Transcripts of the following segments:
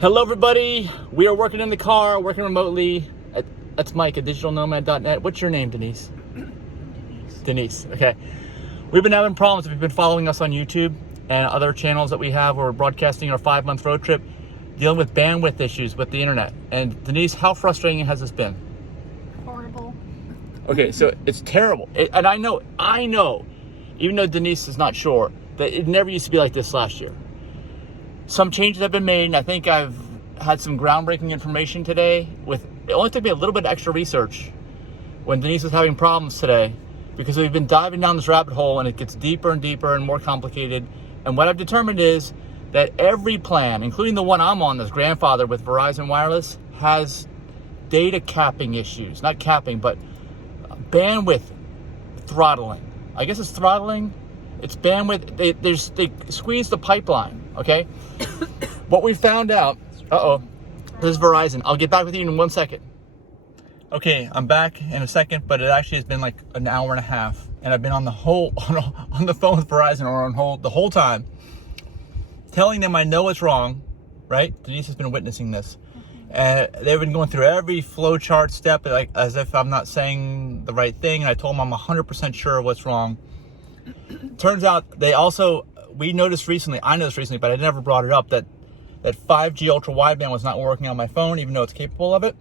Hello everybody, we are working in the car, working remotely. That's Mike at digitalnomad.net. What's your name, Denise? Denise, okay. We've been having problems if you've been following us on YouTube and other channels that we have where we're broadcasting our 5-month road trip, dealing with bandwidth issues with the internet. And Denise, how frustrating has this been? Horrible. Okay, so it's terrible. And I know, even though Denise is not sure, that it never used to be like this last year. Some changes have been made, and I think I've had some groundbreaking information today. It only took me a little bit of extra research when Denise was having problems today, because we've been diving down this rabbit hole and it gets deeper and deeper and more complicated. And what I've determined is that every plan, including the one I'm on, this grandfather with Verizon Wireless, has data capping issues. Not capping, but bandwidth throttling. I guess it's throttling. It's bandwidth. They squeeze the pipeline. Okay. What we found out. This is Verizon. I'll get back with you in 1 second. Okay, I'm back in a second, but it actually has been like an hour and a half, and I've been on the phone with Verizon or on hold the whole time, telling them I know what's wrong. Right? Denise has been witnessing this. And they've been going through every flowchart step, like as if I'm not saying the right thing. And I told them I'm 100% sure of what's wrong. Turns out I noticed recently, but I never brought it up, that 5G ultra wideband was not working on my phone, even though it's capable of it.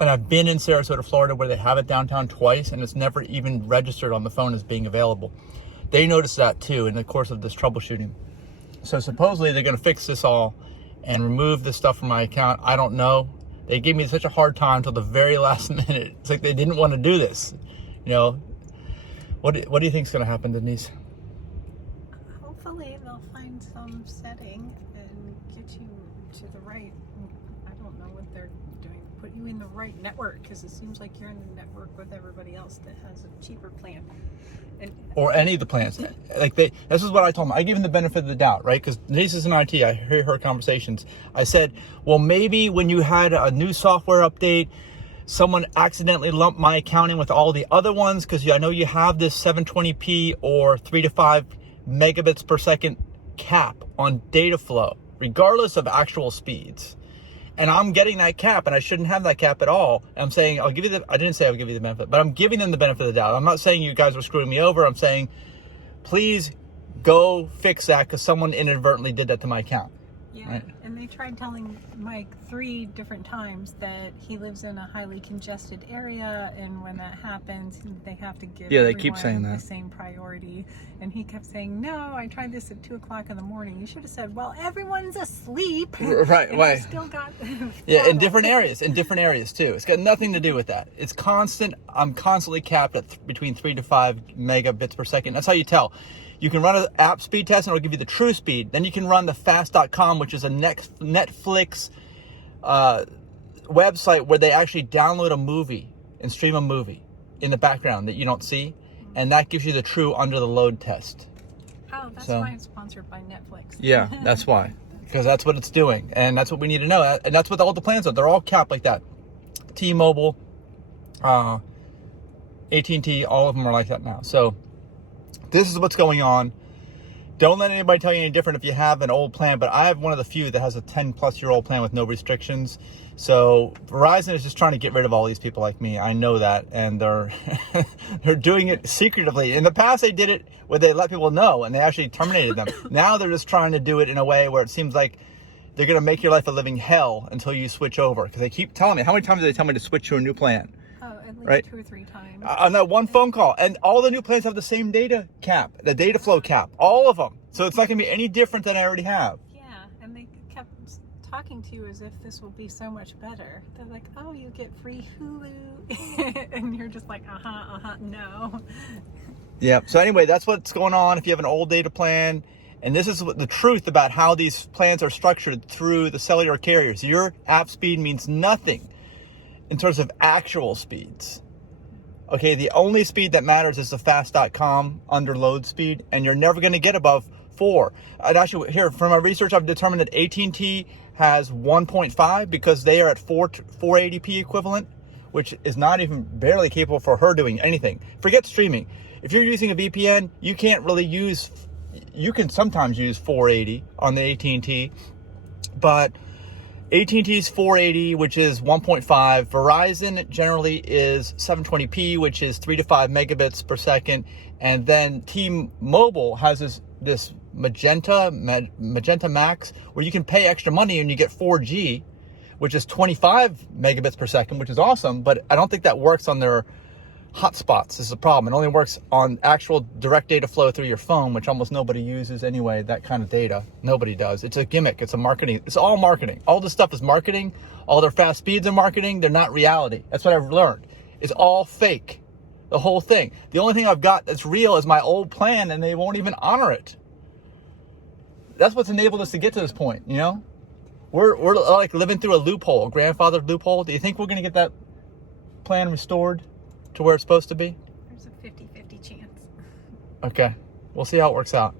And I've been in Sarasota, Florida, where they have it downtown twice, and it's never even registered on the phone as being available. They noticed that too in the course of this troubleshooting. So supposedly they're going to fix this all and remove this stuff from my account. I don't know. They gave me such a hard time until the very last minute. It's like they didn't want to do this. You know, what do you think is going to happen, Denise? Hopefully they'll find some setting and get you to the right, I don't know what they're doing, put you in the right network, because it seems like you're in the network with everybody else that has a cheaper plan. Or any of the plans. This is what I told them. I give them the benefit of the doubt, right? Because Denise is in IT. I hear her conversations. I said, well, maybe when you had a new software update, someone accidentally lumped my account in with all the other ones, because I know you have this 720p or 3 to 5 megabits per second cap on data flow, regardless of actual speeds. And I'm getting that cap, and I shouldn't have that cap at all. And I'm saying, I didn't say I'll give you the benefit, but I'm giving them the benefit of the doubt. I'm not saying you guys are screwing me over. I'm saying, please go fix that, because someone inadvertently did that to my account. Yeah, right? And they tried telling Mike 3 different times that he lives in a highly congested area, and when that happens, they have to give they keep saying that the same priority. And he kept saying, no, I tried this at 2 o'clock in the morning. You should have said, well, everyone's asleep. Right, and I still got in different areas too. It's got nothing to do with that. It's constant. I'm constantly capped at between 3 to 5 megabits per second. That's how you tell. You can run an app speed test and it'll give you the true speed. Then you can run the fast.com, which is a Netflix website where they actually download a movie and stream a movie in the background that you don't see. And that gives you the true under the load test. Oh, that's why it's sponsored by Netflix. Yeah, that's why. Because that's what it's doing. And that's what we need to know. And that's what all the plans are. They're all capped like that. T-Mobile, AT&T, all of them are like that now. So this is what's going on. Don't let anybody tell you any different if you have an old plan, but I have one of the few that has a 10-plus-year-old plan with no restrictions. So Verizon is just trying to get rid of all these people like me. I know that, and they're they're doing it secretively. In the past, they did it where they let people know, and they actually terminated them. Now they're just trying to do it in a way where it seems like they're going to make your life a living hell until you switch over. Because they keep telling me, how many times do they tell me to switch to a new plan? At least 2 or 3 times. On that one phone call. And all the new plans have the same data cap, the data flow cap, all of them. So it's not going to be any different than I already have. Yeah, and they kept talking to you as if this will be so much better. They're like, oh, you get free Hulu. And you're just like, no. Yeah, so anyway, that's what's going on if you have an old data plan. And this is the truth about how these plans are structured through the cellular carriers. Your app speed means nothing in terms of actual speeds. Okay, the only speed that matters is the fast.com under load speed, and you're never going to get above 4. And actually, here, from my research, I've determined that AT&T has 1.5 because they are at 480p equivalent, which is not even barely capable for her doing anything. Forget streaming. If you're using a VPN, you can't really you can sometimes use 480 on the AT&T, but AT&T's 480, which is 1.5. Verizon generally is 720p, which is 3 to 5 megabits per second. And then T-Mobile has this Magenta Max, where you can pay extra money and you get 4G, which is 25 megabits per second, which is awesome. But I don't think that works on their hotspots. This is a problem. It only works on actual direct data flow through your phone, which almost nobody uses anyway, that kind of data. Nobody does. It's a gimmick. It's a marketing. It's all marketing. All this stuff is marketing. All their fast speeds are marketing. They're not reality. That's what I've learned. It's all fake. The whole thing. The only thing I've got that's real is my old plan, and they won't even honor it. That's what's enabled us to get to this point, you know? We're like living through a loophole, a grandfathered loophole. Do you think we're going to get that plan restored to where it's supposed to be? There's a 50-50 chance. Okay. We'll see how it works out.